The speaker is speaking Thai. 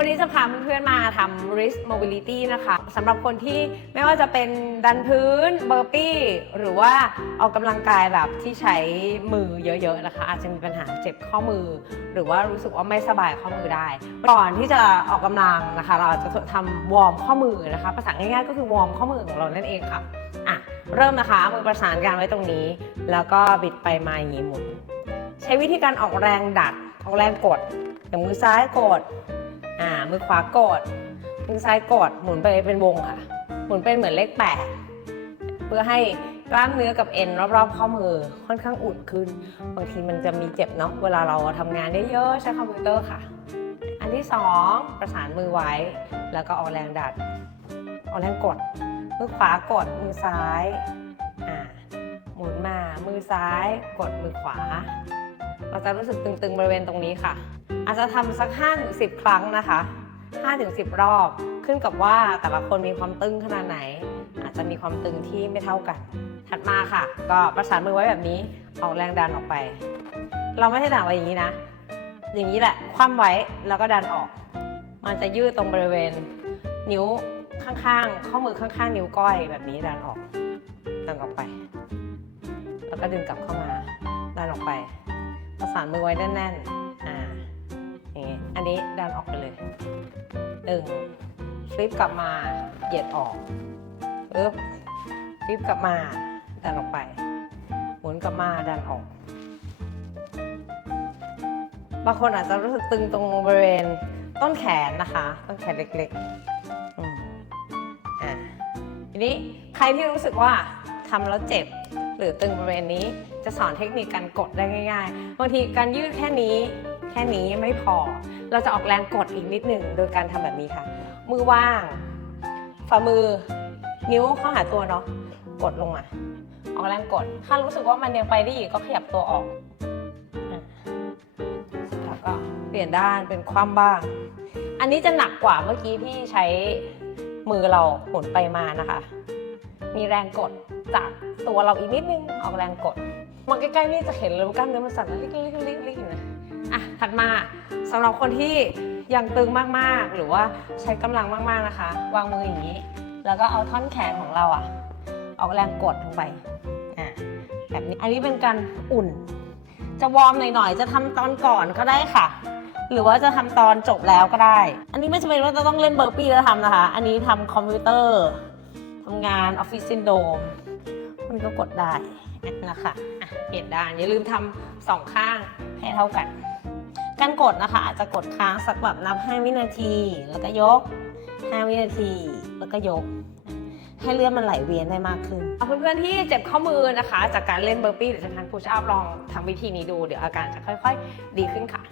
วันนี้จะพาเพื่อนๆมาทำ wrist mobility นะคะสำหรับคนที่ไม่ว่าจะเป็นดันพื้นเบอร์ปี้ หรือว่าออกกำลังกายแบบที่ใช้มือเยอะๆนะคะ อาจจะมีปัญหาเจ็บข้อมือ หรือว่ารู้สึกว่าไม่สบายข้อมือได้ ก่อนที่จะออกกำลังนะคะ เราจะทำวอร์มข้อมือนะคะ ภาษาง่ายๆก็คือวอร์มข้อมือของเรานั่นเองค่ะอะ เริ่มนะคะมือประสานกันไว้ตรงนี้ แล้วก็บิดไปมาอย่างนี้หมุน ใช้วิธีการออกแรงดัดออกแรงกดอย่างมือซ้ายกด อ่า มือขวากด มือซ้ายกด หมุนไปเป็นวงค่ะ หมุนเป็นเหมือนเลขแปดเพื่อให้กล้ามเนื้อกับเอ็นรอบๆ ข้อมือค่อนข้างอุ่นขึ้น บางทีมันจะมีเจ็บเนาะ เวลาเราทำงานได้เยอะใช้คอมพิวเตอร์ค่ะ อันที่สองประสานมือไว้ แล้วก็ออกแรงดัด ออกแรงกด มือขวากด มือซ้าย อ่า หมุนมา มือซ้าย กดมือขวา เราจะรู้สึกตึงๆ บริเวณตรงนี้ค่ะ อาจจะทำสัก 5-10 ครั้งนะคะ 5-10 รอบ ขึ้นกับว่าแต่ละคนมีความตึงขนาดไหน อาจจะมีความตึงที่ไม่เท่ากัน ถัดมาค่ะ ก็ประสานมือไว้แบบนี้ ออกแรงดันออกไป เราไม่ใช่ดันไว้อย่างนี้นะ อย่างนี้แหละ คว่ำไว้แล้วก็ดันออก มันจะยืดตรงบริเวณ นิ้วข้างๆ ข้อมือข้างๆ นิ้วก้อยแบบนี้ดันออก ดันออกไป แล้วก็ดึงกลับเข้ามา ดันออกไป ประสานมือไว้แน่นๆ นี้ดันออกไปเลยหนึ่งฟลิปกลับมาเหยียดออกปึ๊บฟลิปกลับมาดันออกไปหมุนกลับมาดันออก บางคนอาจจะรู้สึกตึงตรงบริเวณต้นแขนนะคะ ต้นแขนเล็กๆอืมอ่าทีนี้ใครที่รู้สึกว่าทำแล้วเจ็บหรือตึงบริเวณนี้จะสอนเทคนิคการกดได้ง่าย ๆ บางทีการยืดแค่นี้ แค่นี้ไม่พอ เราจะออกแรงกดอีกนิดหนึ่งโดยการทำแบบนี้ค่ะ มือว่าง ฝ่ามือ นิ้วเข้าหาตัวเนาะ กดลงมา ออกแรงกด ถ้ารู้สึกว่ามันยังไปได้อีกก็ขยับตัวออกอะแล้วก็เปลี่ยนด้านเป็นคว่ำบ้าง อันนี้จะหนักกว่าเมื่อกี้ที่ใช้มือเราหมุนไปมานะคะ มีแรงกดจากตัวเราอีกนิดนึง ออกแรงกดมองใกล้ๆนี่จะเห็นเลยว่ากล้ามเนื้อมันสั่นลิกลิกลิกลิกอยู่นะ อะถัดมาสำหรับคนที่ยังตึงมากๆ หรือว่าใช้กำลังมากๆนะคะ วางมืออย่างนี้ แล้วก็เอาท่อนแขนของเราอะออกแรงกดลงไปอะแบบนี้อันนี้เป็นการอุ่น จะวอร์มหน่อยๆ จะทำตอนก่อนก็ได้ค่ะ หรือว่าจะทำตอนจบแล้วก็ได้ อันนี้ไม่จำเป็นว่าจะต้องเล่นเบอร์ปี้แล้วทำนะคะ อันนี้ทำคอมพิวเตอร์ทำงานออฟฟิศซินโดมมันก็กดได้นะคะะเปลี่ยนด้านอย่าลืมทำสองข้างให้เท่ากัน การกดนะคะอาจจะกดค้างสักแบบนับ 5 วินาที แล้วก็ยก 5 วินาที แล้วก็ยก ให้เลือดมันไหลเวียนได้มากขึ้นเอาเพื่อนๆที่เจ็บข้อมือนะคะ จากการเล่นเบอร์ปี้หรือจากการพุชอัพลองทำวิธีนี้ดู เดี๋ยวอาการจะค่อย ๆ ดีขึ้นค่ะ